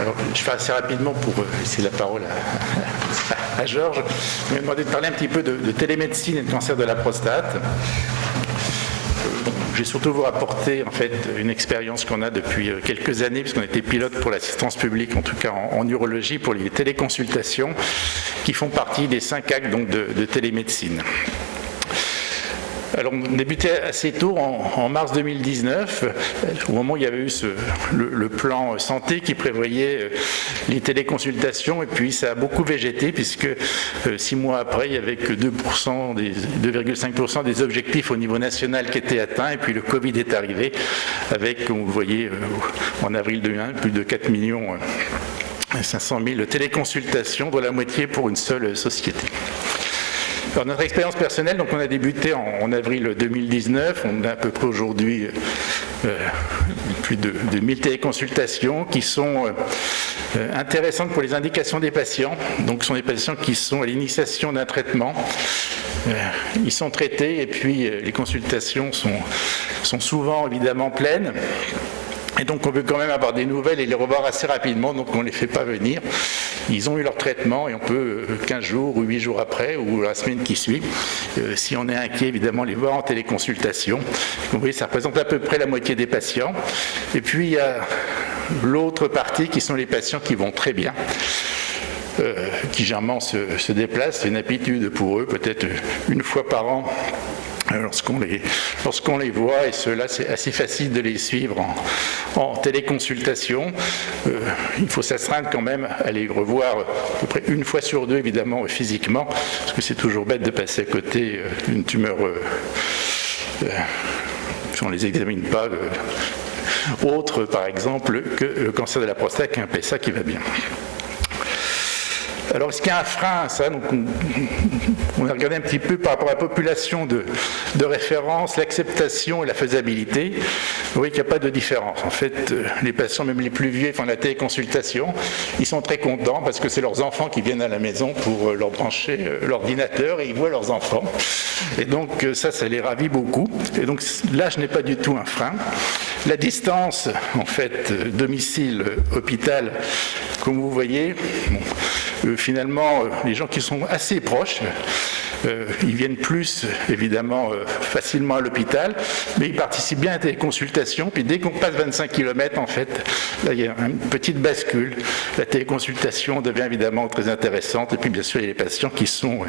Alors, je fais assez rapidement pour laisser la parole à Georges. Il m'a demandé de parler un petit peu de télémédecine et de cancer de la prostate. Je vais surtout vous rapporter en fait une expérience qu'on a depuis quelques années, puisqu'on était pilote pour l'assistance publique, en tout cas en urologie, pour les téléconsultations, qui font partie des 5 actes donc, de télémédecine. Alors, on débutait assez tôt, en mars 2019, au moment où il y avait eu le plan santé qui prévoyait les téléconsultations, et puis ça a beaucoup végété, puisque 6 mois après, il n'y avait que 2,5% des objectifs au niveau national qui étaient atteints, et puis le Covid est arrivé, avec, comme vous le voyez, en avril 2001, plus de 4 500 000 téléconsultations, dont la moitié pour une seule société. Alors, notre expérience personnelle, donc on a débuté en avril 2019, on a à peu près aujourd'hui plus de 1000 téléconsultations qui sont intéressantes pour les indications des patients. Donc ce sont des patients qui sont à l'initiation d'un traitement, ils sont traités et puis les consultations sont souvent évidemment pleines. Et donc on veut quand même avoir des nouvelles et les revoir assez rapidement, donc on ne les fait pas venir. Ils ont eu leur traitement et on peut 15 jours ou 8 jours après ou la semaine qui suit, si on est inquiet évidemment, les voir en téléconsultation. Vous voyez, ça représente à peu près la moitié des patients. Et puis il y a l'autre partie qui sont les patients qui vont très bien. Qui généralement se déplacent, c'est une habitude pour eux, peut-être une fois par an. Lorsqu'on les voit, et ceux-là, c'est assez facile de les suivre en téléconsultation. Il faut s'astreindre quand même à les revoir à peu près une fois sur 2, évidemment, physiquement, parce que c'est toujours bête de passer à côté d'une tumeur, si on ne les examine pas, autre, par exemple, que le cancer de la prostate, qui est un PSA qui va bien. Alors, est-ce qu'il y a un frein à ça? Donc, on a regardé un petit peu par rapport à la population de référence, l'acceptation et la faisabilité. Vous voyez qu'il n'y a pas de différence. En fait, les patients, même les plus vieux, font la téléconsultation. Ils sont très contents parce que c'est leurs enfants qui viennent à la maison pour leur brancher l'ordinateur et ils voient leurs enfants. Et donc, ça les ravit beaucoup. Et donc, l'âge n'est pas du tout un frein. La distance, en fait, domicile-hôpital, comme vous voyez, finalement, les gens qui sont assez proches, ils viennent plus, évidemment, facilement à l'hôpital, mais ils participent bien à des consultations. Puis dès qu'on passe 25 km, en fait, là, il y a une petite bascule. La téléconsultation devient évidemment très intéressante. Et puis, bien sûr, il y a les patients qui sont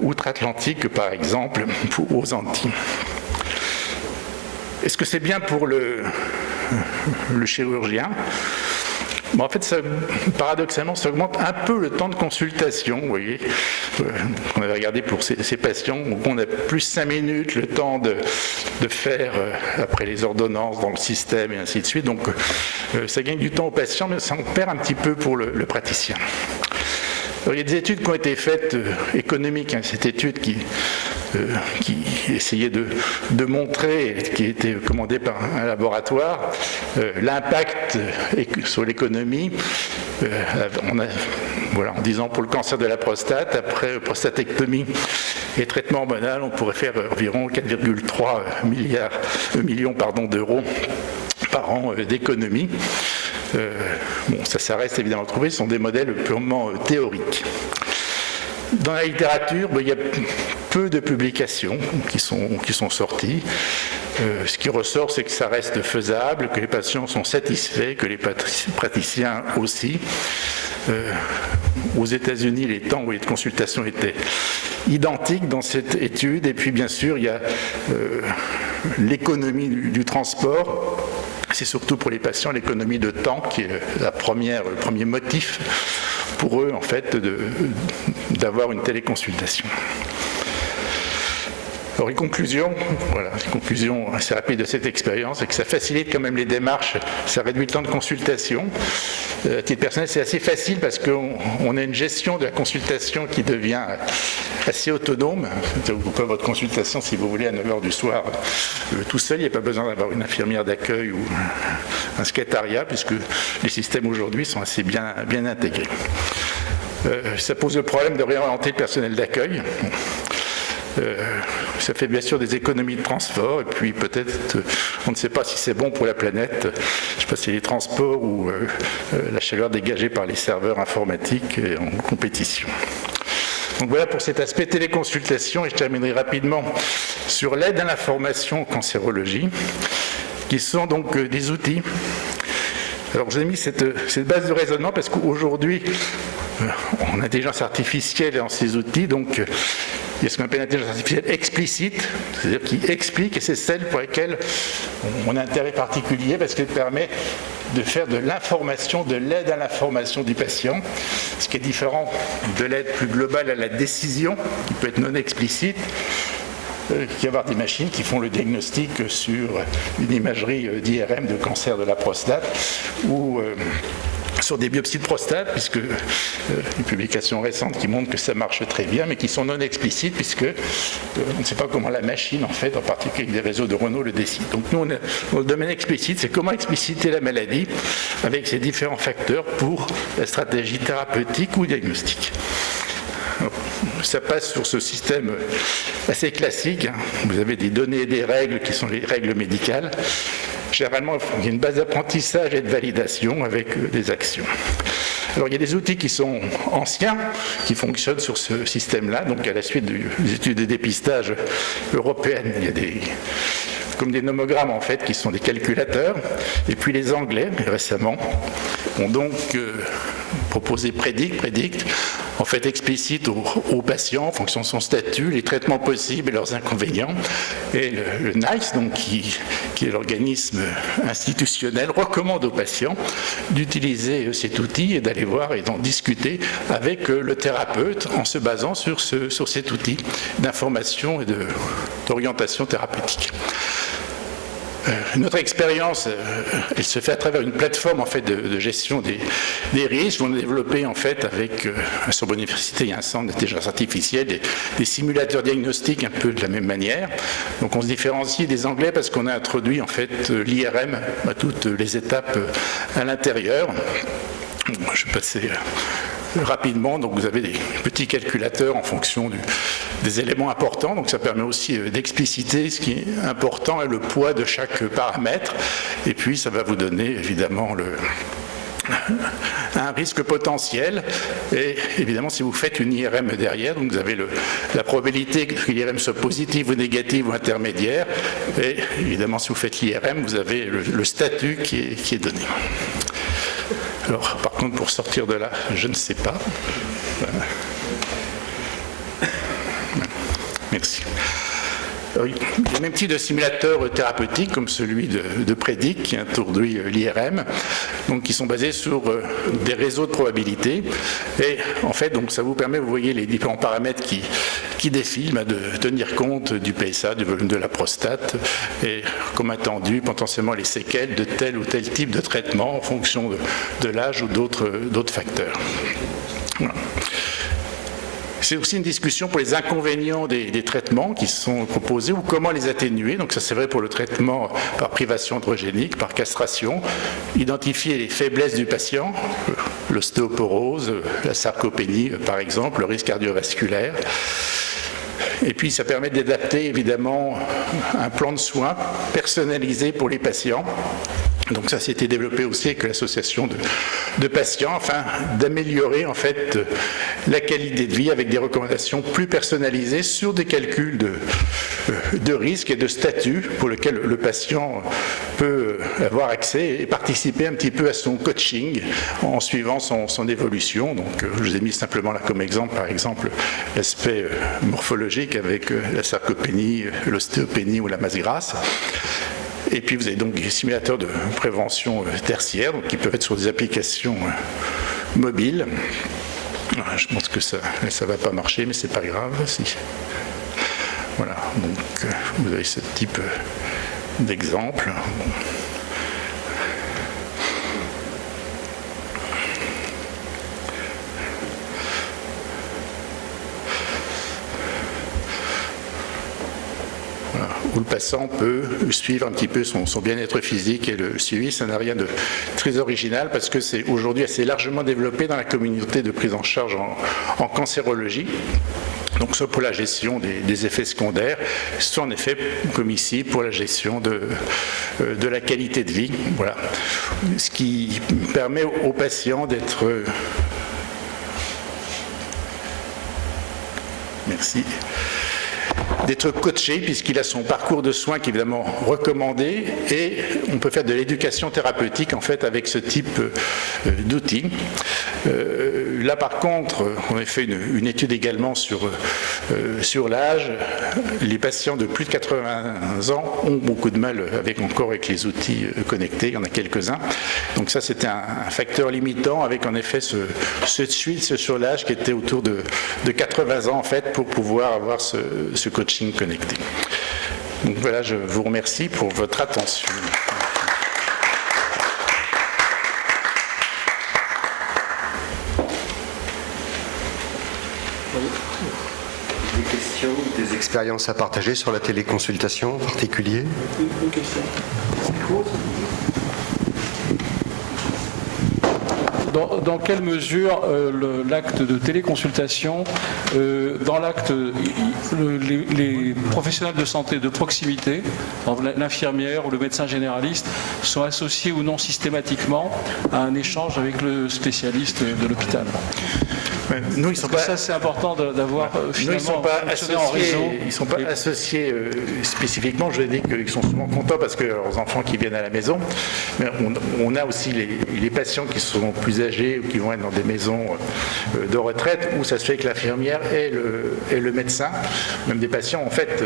outre-Atlantique, par exemple, aux Antilles. Est-ce que c'est bien pour le chirurgien? En fait, paradoxalement, ça augmente un peu le temps de consultation, vous voyez. On avait regardé pour ces patients, on a plus 5 minutes, le temps de faire, après les ordonnances dans le système et ainsi de suite. Donc, ça gagne du temps aux patients, mais ça en perd un petit peu pour le praticien. Alors, il y a des études qui ont été faites économiques, cette étude qui essayait de montrer, qui a été commandée par un laboratoire, l'impact sur l'économie, en disant pour le cancer de la prostate, après prostatectomie et traitement hormonal, on pourrait faire environ 4,3 millions d'euros par an d'économie. Ça reste évidemment trouvé, ce sont des modèles purement théoriques. Dans la littérature, il y a peu de publications qui sont sorties. Ce qui ressort, c'est que ça reste faisable, que les patients sont satisfaits, que les praticiens aussi. Aux États-Unis, les temps où les consultations étaient identiques dans cette étude. Et puis, bien sûr, il y a l'économie du transport. C'est surtout pour les patients l'économie de temps qui est le premier motif pour eux, en fait, d'avoir une téléconsultation. Alors, les conclusions assez rapides de cette expérience, c'est que ça facilite quand même les démarches, ça réduit le temps de consultation. À titre personnel, c'est assez facile parce qu'on a une gestion de la consultation qui devient assez autonome. Vous pouvez votre consultation, si vous voulez, à 9h du soir, tout seul. Il n'y a pas besoin d'avoir une infirmière d'accueil ou un secrétariat, puisque les systèmes aujourd'hui sont assez bien intégrés. Ça pose le problème de réorienter le personnel d'accueil. ça fait bien sûr des économies de transport, et puis peut-être, on ne sait pas si c'est bon pour la planète, je ne sais pas si les transports ou la chaleur dégagée par les serveurs informatiques est en compétition. Donc voilà pour cet aspect téléconsultation, et je terminerai rapidement sur l'aide à l'information en cancérologie, qui sont donc des outils. Alors je vous ai mis cette base de raisonnement parce qu'aujourd'hui, en intelligence artificielle et en ces outils, donc il y a ce qu'on appelle l'intelligence artificielle explicite, c'est-à-dire qui explique, et c'est celle pour laquelle on a un intérêt particulier parce qu'elle permet de faire de l'information, de l'aide à l'information du patient, ce qui est différent de l'aide plus globale à la décision, qui peut être non explicite, qu'il y avoir des machines qui font le diagnostic sur une imagerie d'IRM de cancer de la prostate ou sur des biopsies de prostate, puisque une publication récente qui montre que ça marche très bien, mais qui sont non explicites, puisque on ne sait pas comment la machine, en fait, en particulier avec des réseaux de Renault, le décide. Donc nous, dans le domaine explicite, c'est comment expliciter la maladie avec ces différents facteurs pour la stratégie thérapeutique ou diagnostique. Ça passe sur ce système assez classique. Vous avez des données et des règles qui sont les règles médicales. Généralement, il y a une base d'apprentissage et de validation avec des actions. Alors, il y a des outils qui sont anciens, qui fonctionnent sur ce système-là. Donc, à la suite des études de dépistage européennes, il y a comme des nomogrammes, en fait, qui sont des calculateurs. Et puis, les Anglais, récemment, ont donc proposé Predict, en fait explicite aux patients en fonction de son statut, les traitements possibles et leurs inconvénients. Et le NICE, donc, qui est l'organisme institutionnel, recommande aux patients d'utiliser cet outil et d'aller voir et d'en discuter avec le thérapeute en se basant sur cet outil d'information et d'orientation thérapeutique. Notre expérience, elle se fait à travers une plateforme en fait de gestion des risques. On a développé en fait avec la Sorbonne Université, il y a un centre d'intelligence artificielle, des simulateurs diagnostiques un peu de la même manière. Donc on se différencie des Anglais parce qu'on a introduit en fait l'IRM à toutes les étapes à l'intérieur. Je vais passer rapidement, donc vous avez des petits calculateurs en fonction des éléments importants, donc ça permet aussi d'expliciter ce qui est important et le poids de chaque paramètre, et puis ça va vous donner évidemment un risque potentiel, et évidemment si vous faites une IRM derrière, donc vous avez la probabilité que l'IRM soit positive ou négative ou intermédiaire, et évidemment si vous faites l'IRM, vous avez le statut qui est donné. Alors, par contre, pour sortir de là, je ne sais pas. Merci. Il y a le même type de simulateur thérapeutique comme celui de Predict qui introduit l'IRM, donc qui sont basés sur des réseaux de probabilités. Et en fait, donc, ça vous permet, vous voyez les différents paramètres qui défilent, de tenir compte du PSA, du volume de la prostate, et comme attendu, potentiellement les séquelles de tel ou tel type de traitement en fonction de l'âge ou d'autres facteurs. Voilà. C'est aussi une discussion pour les inconvénients des traitements qui sont proposés ou comment les atténuer. Donc ça c'est vrai pour le traitement par privation androgénique, par castration, identifier les faiblesses du patient, l'ostéoporose, la sarcopénie par exemple, le risque cardiovasculaire. Et puis ça permet d'adapter évidemment un plan de soins personnalisé pour les patients. Donc ça s'était développé aussi avec l'association de patients afin d'améliorer en fait la qualité de vie avec des recommandations plus personnalisées sur des calculs de risque et de statut pour lesquels le patient peut avoir accès et participer un petit peu à son coaching en suivant son évolution. Donc je vous ai mis simplement là comme exemple, par exemple, l'aspect morphologique avec la sarcopénie, l'ostéopénie ou la masse grasse. Et puis vous avez donc des simulateurs de prévention tertiaire, donc qui peuvent être sur des applications mobiles. Je pense que ça ne va pas marcher, mais c'est pas grave. Si. Voilà, donc vous avez ce type d'exemple. Où le patient peut suivre un petit peu son bien-être physique et le suivi. Ça n'a rien de très original parce que c'est aujourd'hui assez largement développé dans la communauté de prise en charge en cancérologie. Donc soit pour la gestion des effets secondaires, soit en effet, comme ici, pour la gestion de la qualité de vie. Voilà. Ce qui permet aux patients d'être... Merci. D'être coaché, puisqu'il a son parcours de soins qui est évidemment recommandé, et on peut faire de l'éducation thérapeutique en fait avec ce type d'outils. Là par contre, on a fait une étude également sur l'âge. Les patients de plus de 80 ans ont beaucoup de mal encore avec les outils connectés, il y en a quelques-uns. Donc ça c'était un facteur limitant, avec en effet ce sur l'âge qui était autour de 80 ans en fait, pour pouvoir avoir ce coaching connecté. Donc voilà, je vous remercie pour votre attention. Des questions, des expériences à partager sur la téléconsultation en particulier? Une question. Dans quelle mesure l'acte de téléconsultation, dans l'acte, les professionnels de santé de proximité, l'infirmière ou le médecin généraliste, sont associés ou non systématiquement à un échange avec le spécialiste de l'hôpital? Nous, ils sont pas... Ça, c'est important d'avoir finalement ils ne sont pas associés spécifiquement. Je vais dire qu'ils sont souvent contents parce que leurs enfants qui viennent à la maison. Mais on a aussi les patients qui sont plus âgés ou qui vont être dans des maisons de retraite où ça se fait que l'infirmière et le médecin, même des patients, en fait,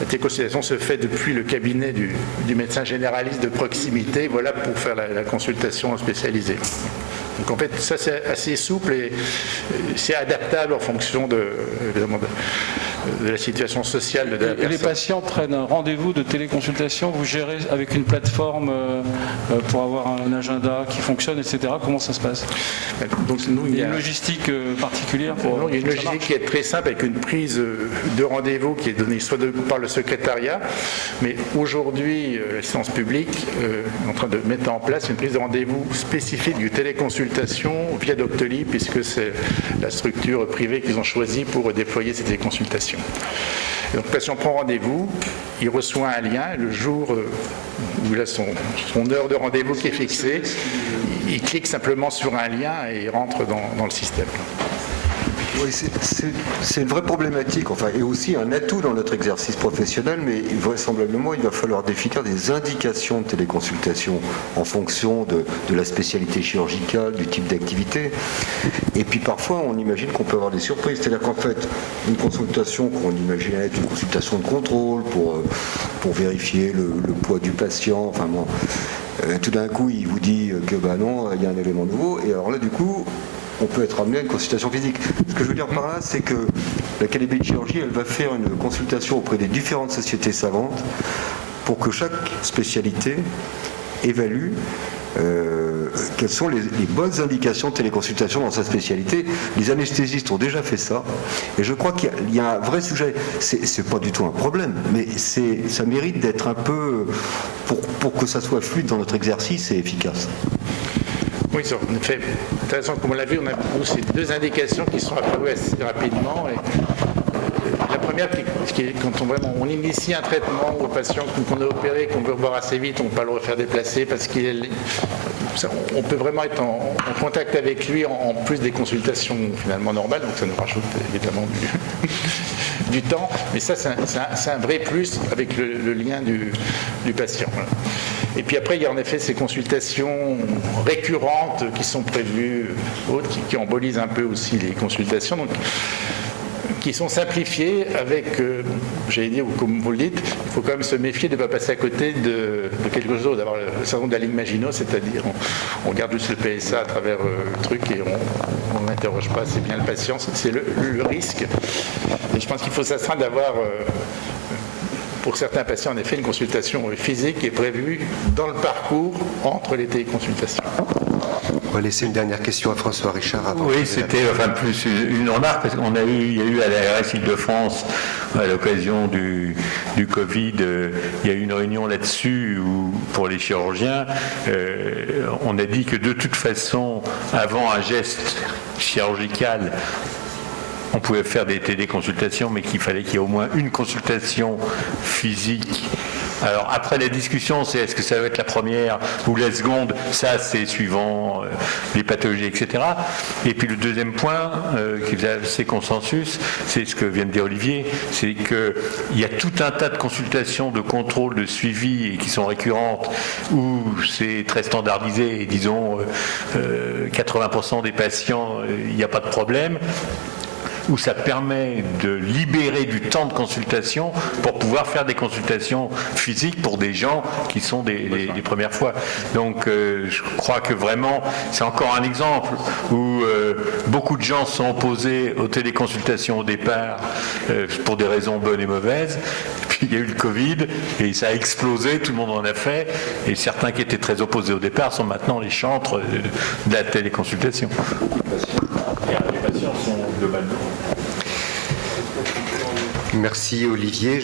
la téléconsultation se fait depuis le cabinet du médecin généraliste de proximité, voilà, pour faire la consultation spécialisée. Donc en fait, ça c'est assez souple et c'est adaptable en fonction évidemment de la situation sociale de la personne. Et les patients prennent un rendez-vous de téléconsultation, vous gérez avec une plateforme pour avoir un agenda qui fonctionne, etc. Comment ça se passe? Donc, il y a une logistique particulière pour... Non, il y a une logistique qui est très simple, avec une prise de rendez-vous qui est donnée soit par le secrétariat, mais aujourd'hui, l'assistance publique est en train de mettre en place une prise de rendez-vous spécifique du téléconsultation via Doctolib, puisque c'est la structure privée qu'ils ont choisie pour déployer ces téléconsultations. Et donc le patient prend rendez-vous, il reçoit un lien, et le jour où il a son heure de rendez-vous qui est fixée, il clique simplement sur un lien et il rentre dans le système. Oui, c'est une vraie problématique, enfin, et aussi un atout dans notre exercice professionnel, mais vraisemblablement, il va falloir définir des indications de téléconsultation en fonction de la spécialité chirurgicale, du type d'activité. Et puis parfois, on imagine qu'on peut avoir des surprises. C'est-à-dire qu'en fait, une consultation qu'on imaginait être une consultation de contrôle pour vérifier le poids du patient, enfin bon, tout d'un coup, il vous dit que non, il y a un élément nouveau, et alors là, du coup, on peut être amené à une consultation physique. Ce que je veux dire par là, c'est que l'Académie de chirurgie, elle va faire une consultation auprès des différentes sociétés savantes pour que chaque spécialité évalue quelles sont les bonnes indications de téléconsultation dans sa spécialité. Les anesthésistes ont déjà fait ça, et je crois qu'il y a un vrai sujet. C'est pas du tout un problème, mais ça mérite d'être un peu, pour que ça soit fluide dans notre exercice et efficace. Oui, c'est en effet intéressant. Comme on l'a vu, on a ces deux indications qui sont apparues assez rapidement. Et la première, quand on initie un traitement au patient qu'on a opéré, qu'on veut revoir assez vite, on ne peut pas le refaire déplacer parce qu'on peut vraiment être en contact avec lui en plus des consultations finalement normales, donc ça nous rajoute évidemment du temps. Mais ça, c'est un vrai plus avec le lien du patient. Voilà. Et puis après, il y a en effet ces consultations récurrentes qui sont prévues, qui embolisent un peu aussi les consultations, donc, qui sont simplifiées avec, j'allais dire, comme vous le dites, il faut quand même se méfier de ne pas passer à côté de quelque chose, d'avoir le syndrome d'Alain Maginot, c'est-à-dire on regarde juste le PSA à travers le truc et on n'interroge pas assez bien le patient, c'est le risque. Et je pense qu'il faut s'astreindre d'avoir... pour certains patients, en effet, une consultation physique est prévue dans le parcours entre les téléconsultations. On va laisser une dernière question à François Richard. Oui, c'était plus une remarque, parce qu'il y a eu à l'ARS Île-de-France, à l'occasion du Covid, il y a eu une réunion là-dessus où, pour les chirurgiens, on a dit que de toute façon, avant un geste chirurgical, on pouvait faire des téléconsultations, mais qu'il fallait qu'il y ait au moins une consultation physique. Alors après la discussion, c'est est-ce que ça va être la première ou la seconde, ça c'est suivant les pathologies, etc. Et puis le deuxième point qui faisait assez consensus, c'est ce que vient de dire Olivier, c'est qu'il y a tout un tas de consultations, de contrôle, de suivi et qui sont récurrentes, où c'est très standardisé, et disons 80% des patients, il n'y a pas de problème, où ça permet de libérer du temps de consultation pour pouvoir faire des consultations physiques pour des gens qui sont des premières fois. Donc je crois que vraiment, c'est encore un exemple où beaucoup de gens sont opposés aux téléconsultations au départ pour des raisons bonnes et mauvaises. Puis il y a eu le Covid et ça a explosé, tout le monde en a fait, et certains qui étaient très opposés au départ sont maintenant les chantres de la téléconsultation. Les patients sont globalement. Merci Olivier.